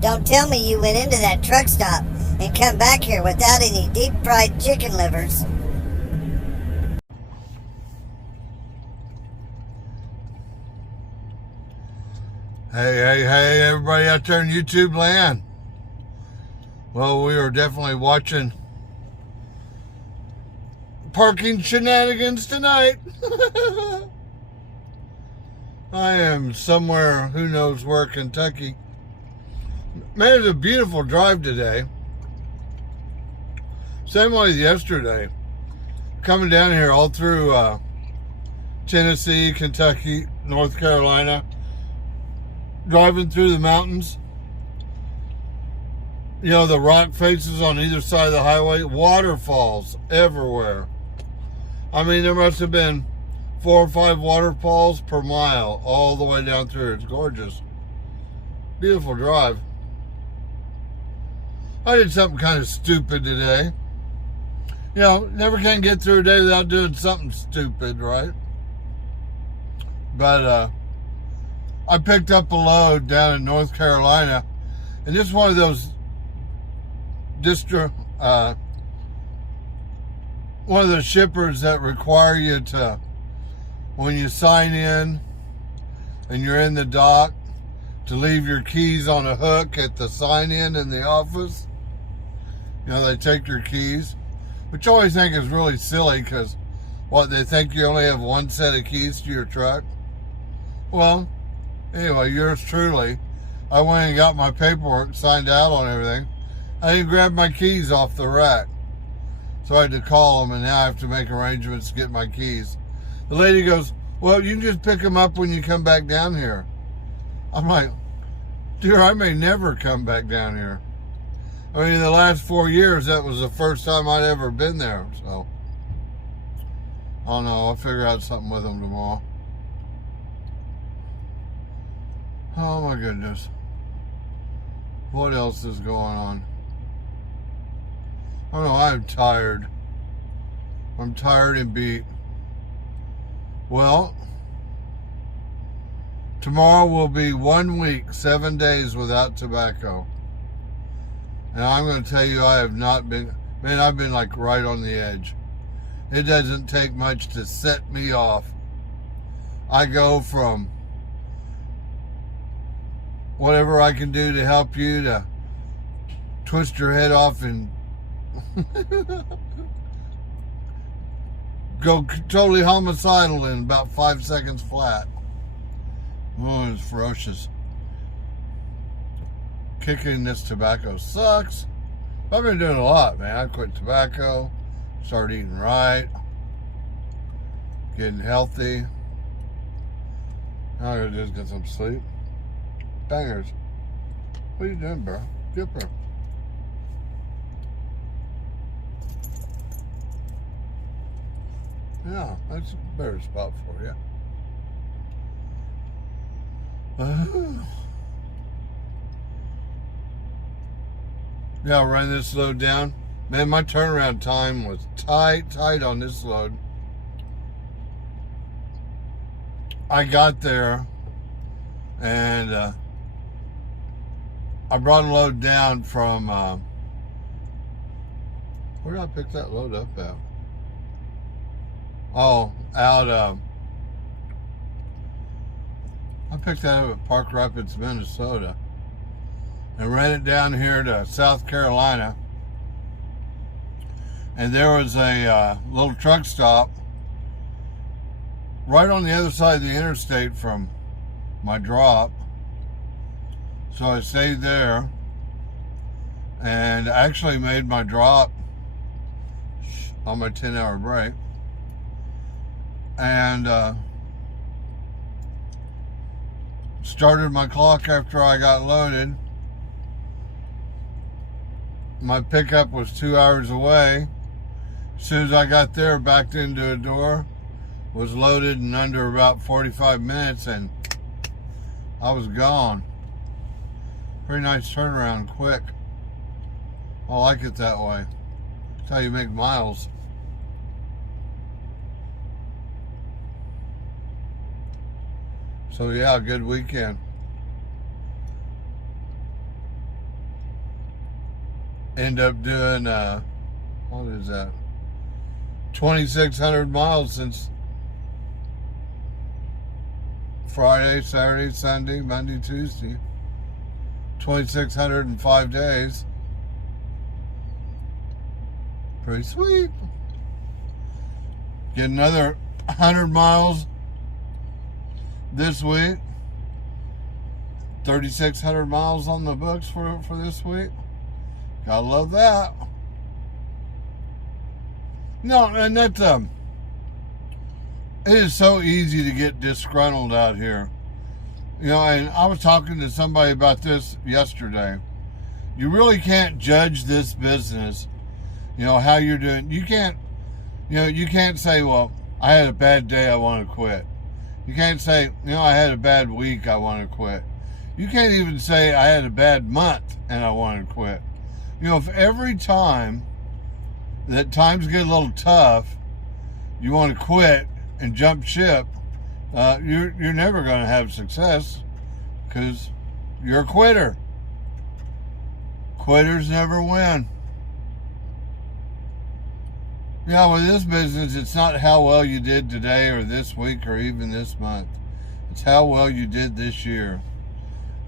Don't tell me you went into that truck stop and come back here without any deep fried chicken livers. Hey, everybody out there in YouTube land. Well, we are definitely watching parking shenanigans tonight. I am somewhere, who knows where, Kentucky. Man, it's a beautiful drive today. Same way as yesterday. Coming down here all through Tennessee, Kentucky, North Carolina. Driving through the mountains. You know, the rock faces on either side of the highway. Waterfalls everywhere. I mean, there must have been 4 or 5 waterfalls per mile all the way down through. It's gorgeous. Beautiful drive. I did something kind of stupid today. You know, never can get through a day without doing something stupid, right? But I picked up a load down in North Carolina, and this is one of those one of the shippers that require you to, when you sign in and you're in the dock, to leave your keys on a hook at the sign-in in the office. You know, they take your keys, which I always think is really silly because, what, they think you only have one set of keys to your truck? Well, anyway, yours truly, I went and got my paperwork, signed out on everything. I didn't grab my keys off the rack. So I had to call them, and now I have to make arrangements to get my keys. The lady goes, well, you can just pick them up when you come back down here. I'm like, dear, I may never come back down here. I mean, in the last 4 years, that was the first time I'd ever been there. So, I don't know. I'll figure out something with them tomorrow. Oh, my goodness. What else is going on? I don't know. I'm tired. I'm tired and beat. Well, tomorrow will be 1 week, 7 days without tobacco. And I'm going to tell you, I have not been, man, I've been like right on the edge. It doesn't take much to set me off. I go from whatever I can do to help you to twist your head off and go totally homicidal in about 5 seconds flat. Oh, it's ferocious. Kicking this tobacco sucks. I've been doing a lot, man. I quit tobacco, started eating right, getting healthy. Now I gotta just get some sleep. Bangers. What are you doing, bro? Gipper. Yeah, that's a better spot for you. Yeah, I'll run this load down. Man, my turnaround time was tight on this load. I got there and I brought a load down from where did I pick that load up at? Oh, out I picked that up at Park Rapids, Minnesota, and ran it down here to South Carolina. And there was a little truck stop right on the other side of the interstate from my drop. So I stayed there and actually made my drop on my 10-hour break. And started my clock after I got loaded. My pickup was 2 hours away. As soon as I got there, backed into a door, was loaded in under about 45 minutes, and I was gone. Pretty nice turnaround, quick. I like it that way. That's how you make miles. So yeah, good weekend. end up doing, what is that? 2,600 miles since Friday, Saturday, Sunday, Monday, Tuesday. 2,600 in 5 days. Pretty sweet. Get another 100 miles this week. 3,600 miles on the books for this week. Gotta love that. No, and that's it is so easy to get disgruntled out here. You know, and I was talking to somebody about this yesterday. You really can't judge this business, you know, how you're doing. You can't, you know, you can't say, well, I had a bad day, I want to quit. You can't say, you know, I had a bad week, I want to quit. You can't even say I had a bad month and I want to quit. You know, if every time that times get a little tough, you want to quit and jump ship, you're never going to have success, because you're a quitter. Quitters never win. You know, with this business, it's not how well you did today or this week or even this month. It's how well you did this year.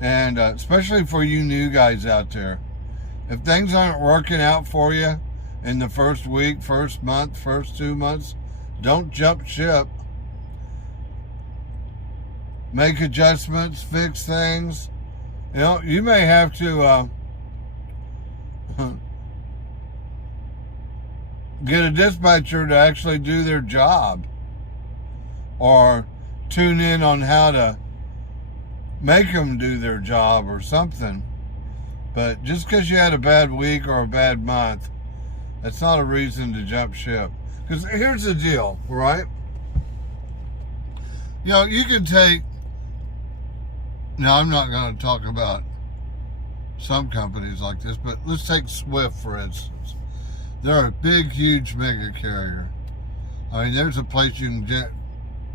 And especially for you new guys out there, if things aren't working out for you in the first week, first month, first 2 months, don't jump ship. Make adjustments, fix things. You know, you may have to get a dispatcher to actually do their job, or tune in on how to make them do their job or something. But just because you had a bad week or a bad month, that's not a reason to jump ship. Because here's the deal, right? You know, you can take, now I'm not going to talk about some companies like this, but let's take Swift, for instance. They're a big, huge mega carrier. I mean, there's a place you can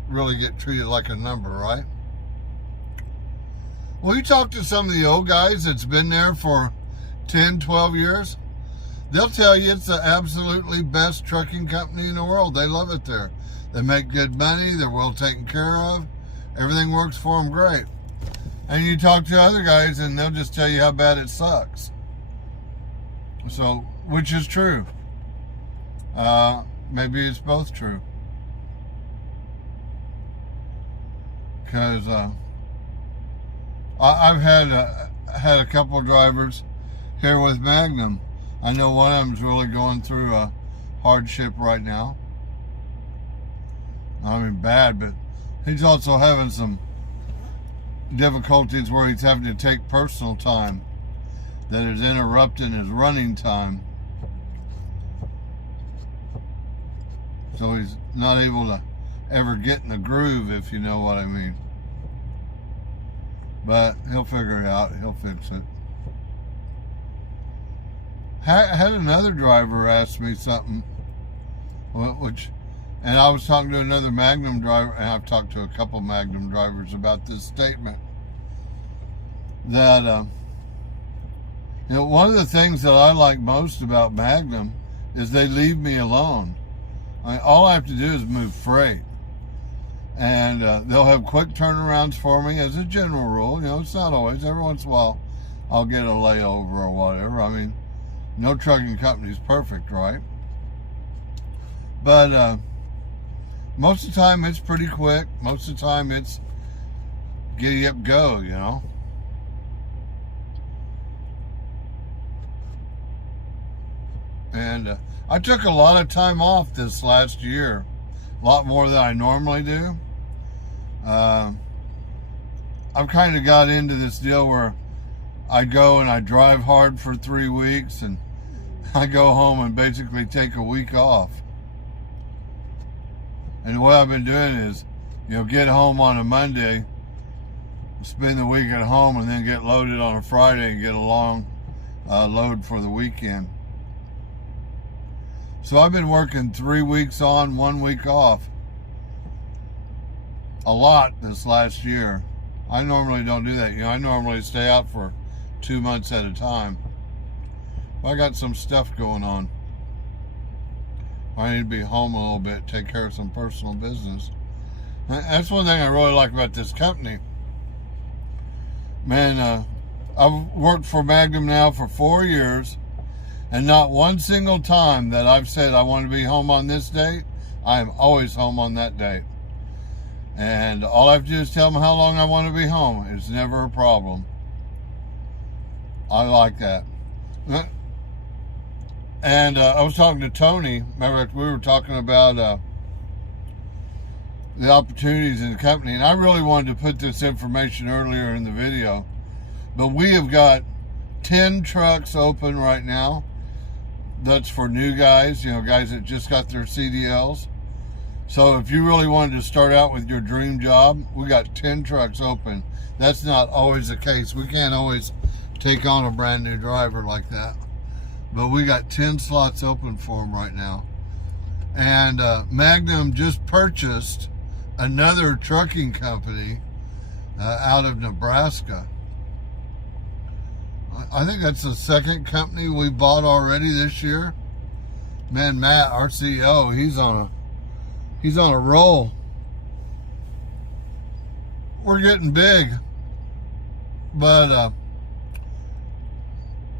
really get treated like a number, right? Well, you talk to some of the old guys that's been there for 10, 12 years, they'll tell you it's the absolutely best trucking company in the world. They love it there. They make good money. They're well taken care of. Everything works for them great. And you talk to other guys and they'll just tell you how bad it sucks. So, which is true. Maybe it's both true. Because I've had a couple of drivers here with Magnum. I know one of them's really going through a hardship right now. I mean, bad, but he's also having some difficulties where he's having to take personal time that is interrupting his running time. So he's not able to ever get in the groove, if you know what I mean. But he'll figure it out. He'll fix it. Had another driver ask me something, and I was talking to another Magnum driver, and I've talked to a couple Magnum drivers about this statement, that, you know, one of the things that I like most about Magnum is they leave me alone. I mean, all I have to do is move freight. And they'll have quick turnarounds for me as a general rule. You know, it's not always. Every once in a while, I'll get a layover or whatever. I mean, no trucking company's perfect, right? But most of the time, it's pretty quick. Most of the time, it's giddy up, go, you know? And I took a lot of time off this last year. A lot more than I normally do. I've kind of got into this deal where I go and I drive hard for 3 weeks and I go home and basically take a week off. And what I've been doing is, you know, get home on a Monday, spend the week at home, and then get loaded on a Friday and get a long load for the weekend. So I've been working 3 weeks on, 1 week off. A lot this last year. I normally don't do that. You know, I normally stay out for 2 months at a time. I got some stuff going on. I need to be home a little bit, take care of some personal business. That's one thing I really like about this company. Man, I've worked for Magnum now for 4 years, and not one single time that I've said I want to be home on this date, I am always home on that date. And all I have to do is tell them how long I want to be home. It's never a problem. I like that. And I was talking to Tony. Remember, we were talking about the opportunities in the company, and I really wanted to put this information earlier in the video. But we have got 10 trucks open right now. That's for new guys, guys that just got their CDLs. So if you really wanted to start out with your dream job, we got 10 trucks open. That's not always the case. We can't always take on a brand new driver like that. But we got 10 slots open for them right now. And Magnum just purchased another trucking company out of Nebraska. I think that's the second company we bought already this year. Man, Matt, our CEO, he's on a roll. We're getting big, but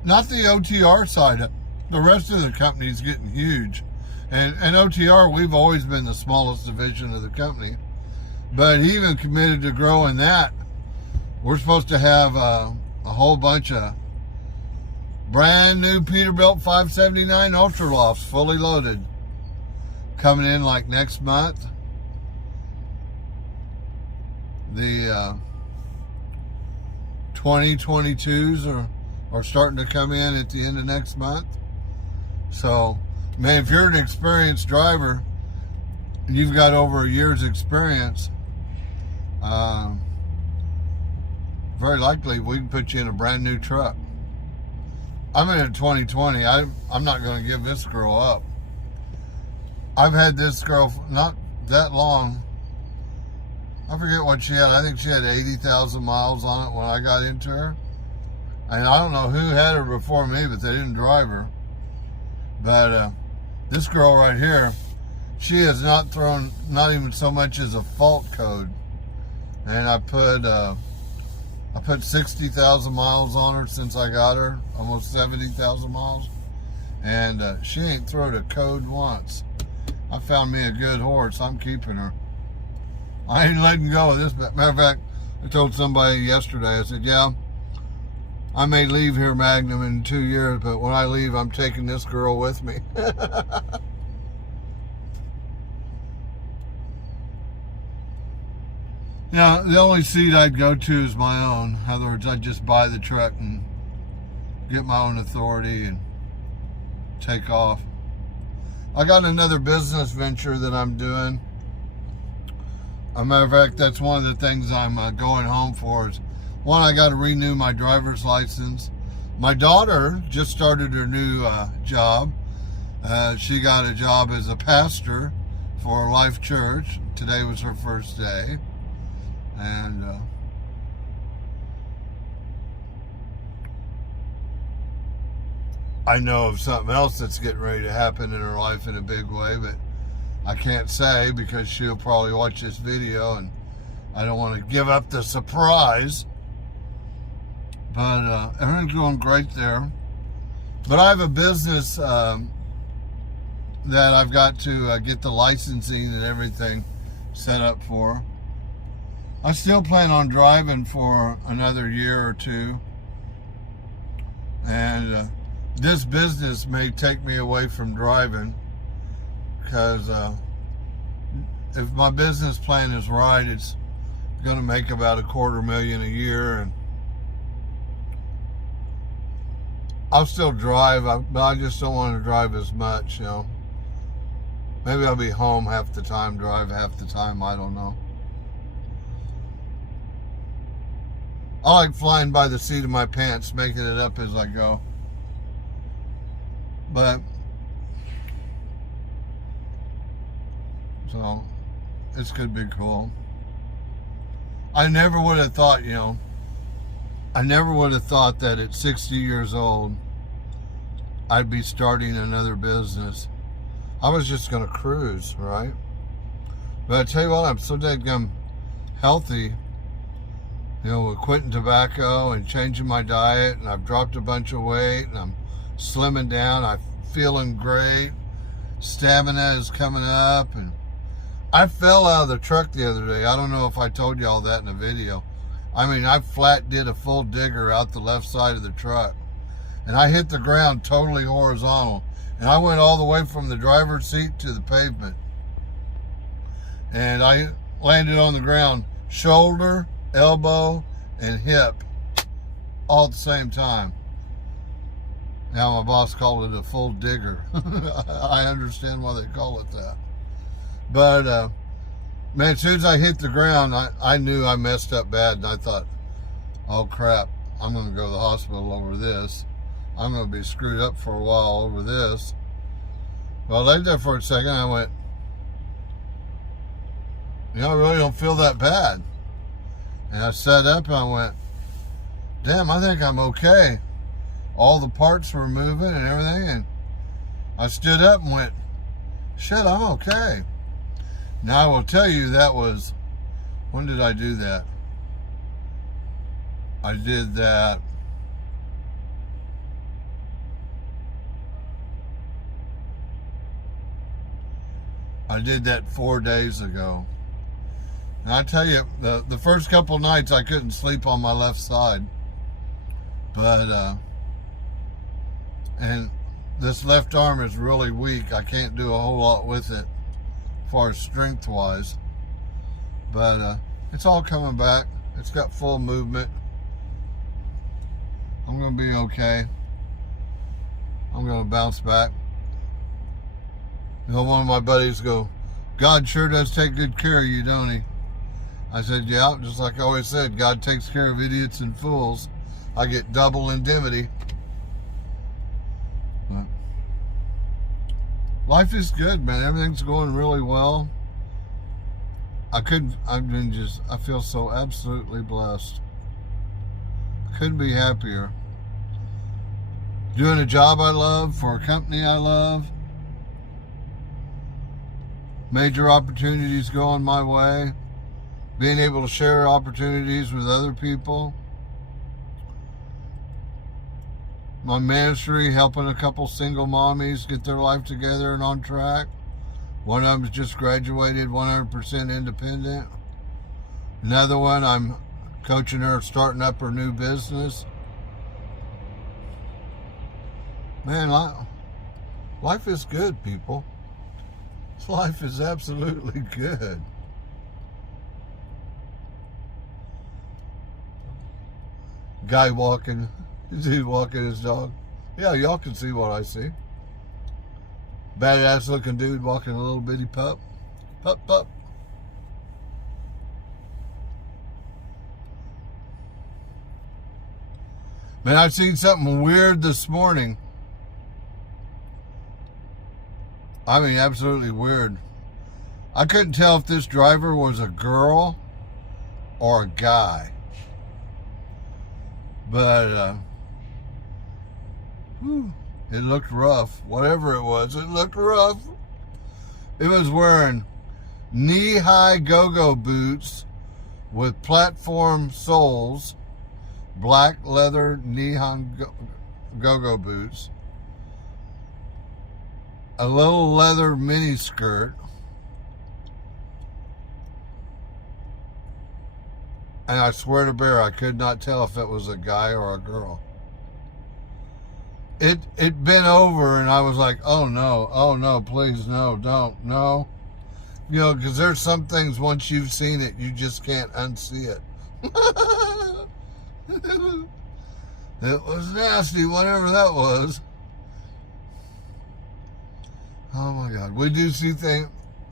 not the OTR side. The rest of the company is getting huge. And OTR, we've always been the smallest division of the company. But he even committed to growing that. We're supposed to have a whole bunch of brand new Peterbilt 579 Ultralofts, fully loaded, coming in like next month. The 2022s are starting to come in at the end of next month. So, man, if you're an experienced driver and you've got over a year's experience, very likely we can put you in a brand new truck. I'm in a 2020. I'm not going to give this girl up. I've had this girl not that long. I forget what she had. I think she had 80,000 miles on it when I got into her. And I don't know who had her before me, but they didn't drive her. But this girl right here, she has not thrown not even so much as a fault code. And I put 60,000 miles on her since I got her, almost 70,000 miles. And she ain't thrown a code once. I found me a good horse. I'm keeping her. I ain't letting go of this. Matter of fact, I told somebody yesterday, I said, yeah, I may leave here Magnum in 2 years, but when I leave, I'm taking this girl with me. Yeah, the only seat I'd go to is my own. In other words, I'd just buy the truck and get my own authority and take off. I got another business venture that I'm doing. As a matter of fact, that's one of the things I'm going home for. Is one, I got to renew my driver's license. My daughter just started her new job. She got a job as a pastor for Life Church. Today was her first day. And I know of something else that's getting ready to happen in her life in a big way, but I can't say because she'll probably watch this video and I don't want to give up the surprise. But everything's going great there. But I have a business that I've got to get the licensing and everything set up for. I still plan on driving for another year or two. And this business may take me away from driving because if my business plan is right, it's going to make about $250,000 a year. And I'll still drive, but I just don't want to drive as much, Maybe I'll be home half the time, drive half the time, I don't know. I like flying by the seat of my pants, making it up as I go. But, so, it's going to be cool. I never would have thought, I never would have thought that at 60 years old, I'd be starting another business. I was just going to cruise, right? But I tell you what, I'm so dadgum healthy, you know, with quitting tobacco and changing my diet, and I've dropped a bunch of weight, and I'm slimming down. I'm feeling great. Stamina is coming up, and I fell out of the truck the other day. I don't know if I told you all that in a video. I mean, I flat did a full digger out the left side of the truck, and I hit the ground totally horizontal, and I went all the way from the driver's seat to the pavement, and I landed on the ground, shoulder, elbow, and hip all at the same time. Now my boss called it a full digger. I understand why they call it that. But man, as soon as I hit the ground, I knew I messed up bad, and I thought, oh crap, I'm going to go to the hospital over this. I'm going to be screwed up for a while over this. Well, I laid there for a second. I went, you know, I really don't feel that bad. And I sat up and I went, damn, I think I'm okay. All the parts were moving and everything. And I stood up and went, shit, I'm okay. Now I will tell you, that was, when did I do that? I did that I did that 4 days ago. And I tell you, the first couple nights I couldn't sleep on my left side. But, and this left arm is really weak. I can't do a whole lot with it as far as strength-wise. But it's all coming back. It's got full movement. I'm going to be okay. I'm going to bounce back. You know, one of my buddies go, God sure does take good care of you, don't he? I said, yeah, just like I always said, God takes care of idiots and fools. I get double indemnity. But life is good, man. Everything's going really well. I feel so absolutely blessed. I couldn't be happier. Doing a job I love for a company I love. Major opportunities going my way. Being able to share opportunities with other people. My ministry, helping a couple single mommies get their life together and on track. One of them's just graduated 100% independent. Another one, I'm coaching her starting up her new business. Man, life is good, people. Life is absolutely good. Guy walking, dude walking his dog. Yeah, y'all can see what I see. Badass looking dude walking a little bitty pup. Pup, pup. Man, I've seen something weird this morning. I mean, absolutely weird. I couldn't tell if this driver was a girl or a guy. But, it looked rough. Whatever it was, it looked rough. It was wearing knee-high go-go boots with platform soles, black leather knee-high go-go boots, a little leather mini skirt, and I swear to bear, I could not tell if it was a guy or a girl. It bent over, and I was like, oh no, please, no, don't, no. You know, because there's some things, once you've seen it, you just can't unsee it. It was nasty, whatever that was. Oh my God. We do see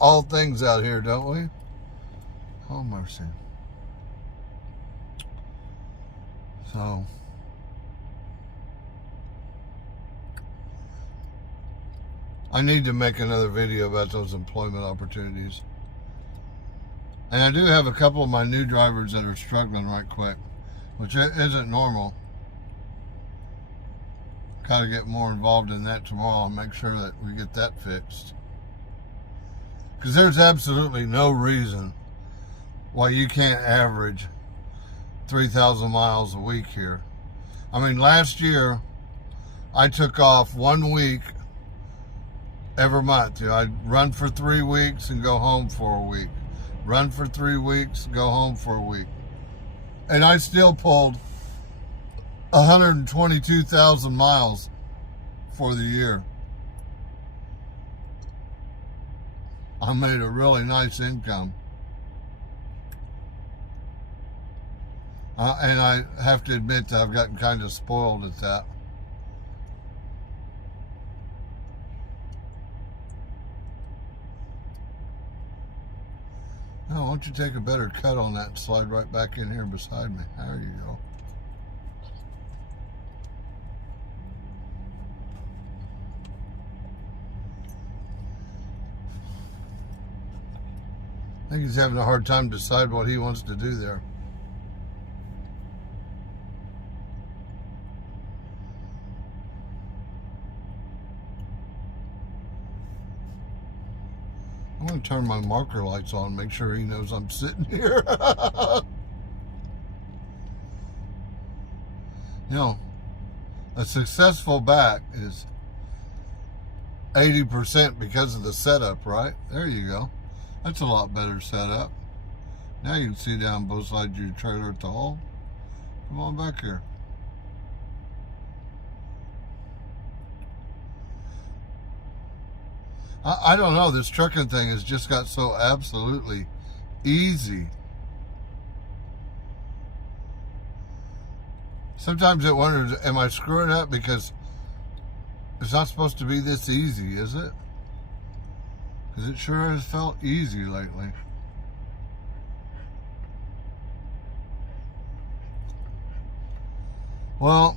all things out here, don't we? Oh, mercy. So, I need to make another video about those employment opportunities. And I do have a couple of my new drivers that are struggling right quick, which isn't normal. Gotta get more involved in that tomorrow and make sure that we get that fixed. Because there's absolutely no reason why you can't average 3,000 miles a week here. I mean, last year, I took off 1 week every month. I'd run for 3 weeks and go home for a week. Run for 3 weeks, go home for a week. And I still pulled 122,000 miles for the year. I made a really nice income. And I have to admit that I've gotten kind of spoiled at that. Now, why don't you take a better cut on that and slide right back in here beside me? There you go. I think he's having a hard time to decide what he wants to do there. I'm going to turn my marker lights on and make sure he knows I'm sitting here. You know, a successful back is 80% because of the setup, right? There you go. That's a lot better setup. Now you can see down both sides of your trailer at the hull. Come on back here. I don't know, this trucking thing has just got so absolutely easy. Sometimes it wonders, am I screwing up because it's not supposed to be this easy, is it? Because it sure has felt easy lately. Well,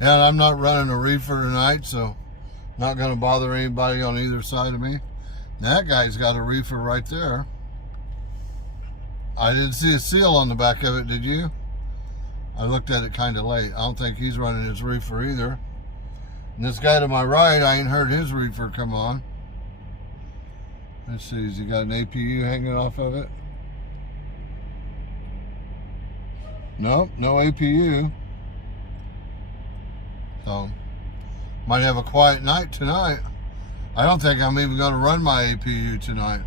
yeah, I'm not running a reefer tonight, so not going to bother anybody on either side of me. That guy's got a reefer right there. I didn't see a seal on the back of it, did you? I looked at it kind of late. I don't think he's running his reefer either. And this guy to my right, I ain't heard his reefer come on. Let's see, has he got an APU hanging off of it? Nope, no APU. So, might have a quiet night tonight. I don't think I'm even going to run my APU tonight.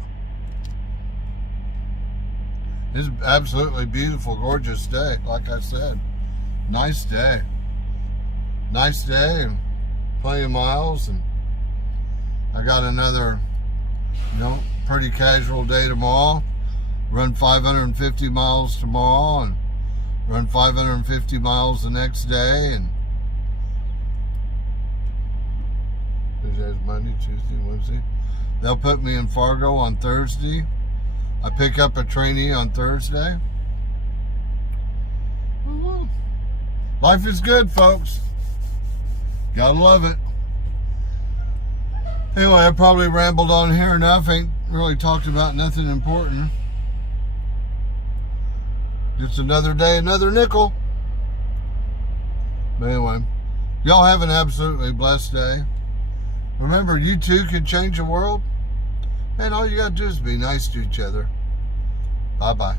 It's an absolutely beautiful, gorgeous day, like I said. Nice day. Nice day and plenty of miles. And I got another, pretty casual day tomorrow. Run 550 miles tomorrow and run 550 miles the next day. And today's Monday, Tuesday, Wednesday. They'll put me in Fargo on Thursday. I pick up a trainee on Thursday. Woo-hoo. Life is good, folks. Gotta love it. Anyway, I probably rambled on here enough. Ain't really talked about nothing important. Just another day, another nickel. But anyway, y'all have an absolutely blessed day. Remember, you too can change the world. And all you got to do is be nice to each other. Bye-bye.